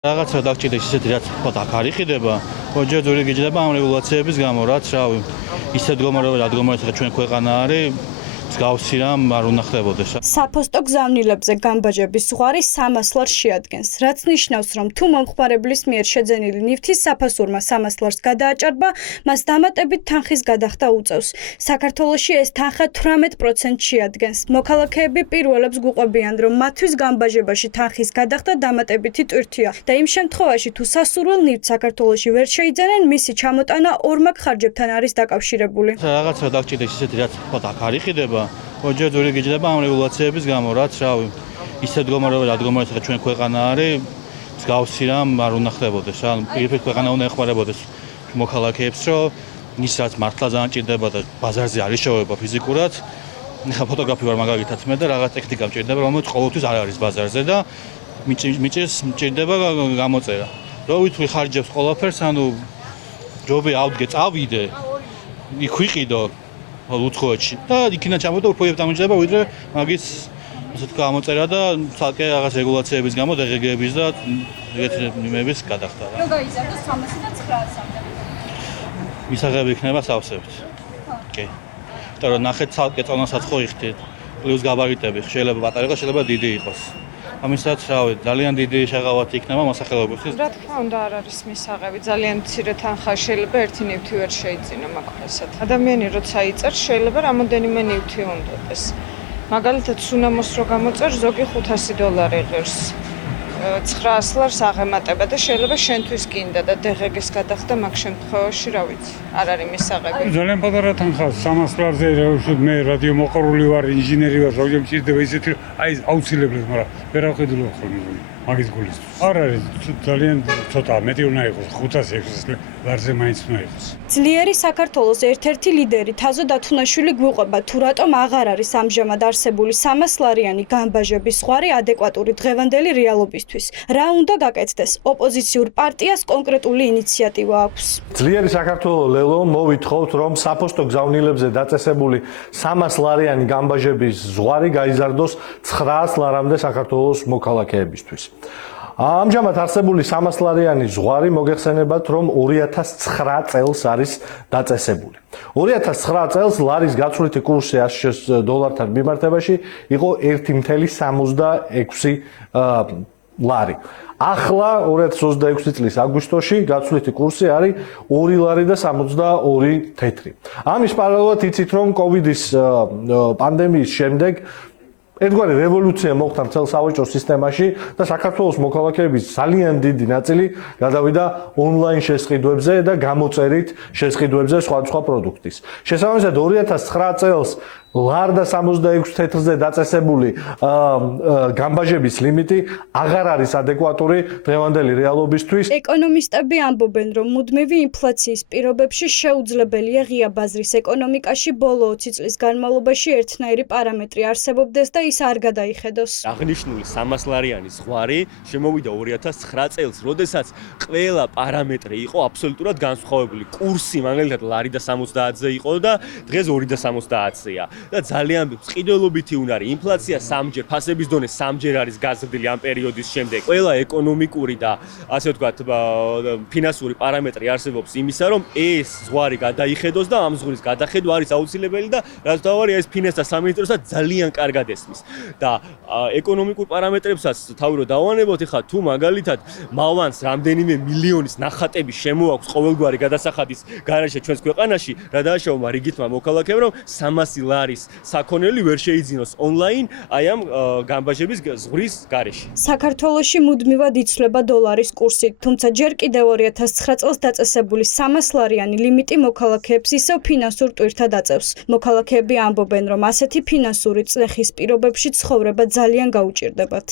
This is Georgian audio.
რაღაცა დაგჭირდეს ისეთი რაც თქვა აქ არ იყიდება, ოჯერ ძვირი გიჯდება ამ რეგულაციების გამო, რაც რავი, ისეთ მდგომარეობად ჩვენ ქვეყანა არის მსგავსი რამ არ უნდა ხდებოდეს. საფოსტო გზავნილებზე გამბაჟების ზღვარი 300 ლარს შეადგენს, რაც ნიშნავს, რომ თუ მომხმარებლის მიერ შეძენილი ნივთის საფასურმა 300 ლარს გადააჭარბა, მას დამატებით თანხის გადახდა უწევს. საქართველოში ეს თანხა 18% შეადგენს. მოქალაქეები პირველებს გვუყვებიან, რომ მათთვის გამბაჟებაში თანხის გადახდა დამატებითი ტვირთია და იმ შემთხვევაში თუ სასურველ ნივთს საქართველოში ვერ შეიძენენ, მისი ჩამოტანა ორმაგ ხარჯებთან არის დაკავშირებული. რაღაცა დაგჭირდეს ისეთი რაც თქვა აქ არ იყიდება, ოჯერ ძვირი გიჯდება ამ რეგულაციების გამო, რაც რავი, ისეთ მდგომარეობად ჩვენ ქვეყანა არის მსგავსი რამ არ უნდა ხდებოდეს. პირიქით ქვეყანა უნდა ეხმარებოდეს მოქალაქეებს, რომ ის რაც მართლა ძალიან ჭირდება და ბაზარზე არ იშოვება ფიზიკურად. ფოტოგრაფი ვარ მაგალითად მე და რაღაც ტექნიკა მჭირდება, რომელიც ყოველთვის არ არის ბაზარზე და მჭირდება გამოწერა. რო ვითვლი ხარჯებს ყველაფერს, ანუ ჯობი ავდგე წავიდე, იქ ვიყიდო უცხოეთში და იქიდან ჩამოვიდა უფრო დამიჯდება ვიდრე მაგის ასე თქვა გამოწერა და ცალკე რაღაც რეგულაციების გამო დღეგების და ეგეთი იმების გადახდა რა. რო გაიზარდოს 300 და 900-მდე. მისაღები იქნება სავსებით. კი. იმიტომ რომ ნახეთ ცალკე წონასაც ხო იხდით. პლუს გაბარიტები შეიძლება პატარა იყოს, შეიძლება დიდი იყოს. ამისაც რავი, ძალიან დიდი შეღავათი იქნება მოსახლეობისთვის. რა თქმა უნდა არ არის მისაღები, ძალიან მცირე თანხა შეიძლება ერთი ნივთი ვერ შეიძინა მაგალითად. ადამიანი როცა იწერს შეიძლება რამოდენიმე ნივთი უნდადეს. მაგალითად სუნამოს რო გამოწერ ზოგი $500 ღირს. 900 ლარს აღემატება და შეიძლება შენთვის გინდა და დღეგის გადახდა მაგ შემთხვევაში რა ვიცი, არ არის მისაღები. ძალიან პატარა თანხა 300 ლარზე მე რადიომოყარული ვარ, ინჟინერი ვარ, ზოგჯერ მჭირდება ისეთი აი აუცილებლად, მაგრამ ვერ ავხედულო ხოლმე მაგის გულისთვის. არ არის ძალიან ცოტა მეტი უნდა იყოს 500-600 ლარზე მაინც უნდა იყოს. ძლიერი საქართველოს ერთ-ერთი ლიდერი თაზო დათუნაშვილი გვიყვება, თუ რატომ აღარ არის ამჟამად არსებული 300 ლარიანი გამბაჟების ზღვარი ადეკვატური დღევანდელი რეალობისთვის. რა უნდა გაკეთდეს? ოპოზიციურ პარტიას კონკრეტული ინიციატივა აქვს. ძლიერი საქართველოს ლელო მოვითხოვთ, რომ საფოსტო გზავნილებზე დაწესებული 300 ლარიანი გამბაჟების ზღვარი გაიზარდოს 900 ლარამდე საქართველოს მოქალაქეებისთვის. ამჟამად არსებული 300 ლარიანი ზღვარი მოგეხსენებათ, რომ 2009 წელს არის დაწესებული. 2009 წელს ლარის გაცვლითი კურსი $100-დან მიმართებაში იყო 1.76 ლარი. ახლა 2026 წლის აგვისტოში გაცვლითი კურსი არის 2 ლარი და 72 თეთრი. ამის პარალელურად იცით, რომ კოვიდის პანდემიის შემდეგ ერთგვარი რევოლუცია მოხდა მთელ სავაჭრო სისტემაში და საქართველოს მოქალაქეების ძალიან დიდი ნაწილი გადავიდა ონლაინ შესყიდვებზე და გამოწერით შესყიდვებზე სხვადასხვა პროდუქტის. შესაბამისად 2009 წელს ლარ და 76 თეთრზე დაწესებული გამბაჟების ლიმიტი აღარ არის ადეკვატური დღევანდელი რეალობისთვის. ეკონომისტები ამბობენ, რომ მუდმივი ინფლაციის პირობებში შეუძლებელია ღია ბაზრის ეკონომიკაში ბოლო 20 წლის განმავლობაში ერთნაირი პარამეტრი არსებობდეს და ის არ გადაიხედოს. აღნიშნული 300 ლარიანი ზღვარი შემოვიდა 2009 წელს, როდესაც ყველა პარამეტრი იყო აბსოლუტურად განსხვავებული. კურსი მაგალითად ლარი და 70-ზე იყო და დღეს 2.70-ია. და ძალიან ყიდველობითი უნარი, ინფლაცია 3ჯერ, ფასების დონე 3ჯერ არის გაზრდილი ამ პერიოდის შემდეგ. ყველა ეკონომიკური და ასე ვთქვათ, ფინანსური პარამეტრი არსებობს იმისა, რომ ეს ზღვარი გადაიხედოს და ამ ზღვრის გადახედვა არის აუცილებელი და რაც თავარია ეს ფინანსთა სამინისტროსაც ძალიან კარგად ესმის. და ეკონომიკურ პარამეტრებსაც თავი რო დავანებოთ, ეხლა თუ მაგალითად მალვანს რამდენიმე მილიონის ნახატები შემოაქვს ყოველგვარი გადასახადის გარეშე ჩვენს ქვეყანაში, რა დააშაუმა რიგითმა მოქალაქეებმა, რომ 300 ლარის საქონელი ვერ შეიძინოს ონლაინ აი ამ გამბაჟების ზღვრის გარეშე. საქართველოში მუდმივად იცვლება დოლარის კურსი, თუმცა ჯერ კიდევ 2009 წელს დაწესებული 300 ლარიანი ლიმიტი მოქალაქეებს ისევ ფინანსურ ტვირთად აწევს. მოქალაქეები ამბობენ, რომ ასეთი ფინანსური წლეხის პირობებში ცხოვრება ძალიან გაუჭირდებათ.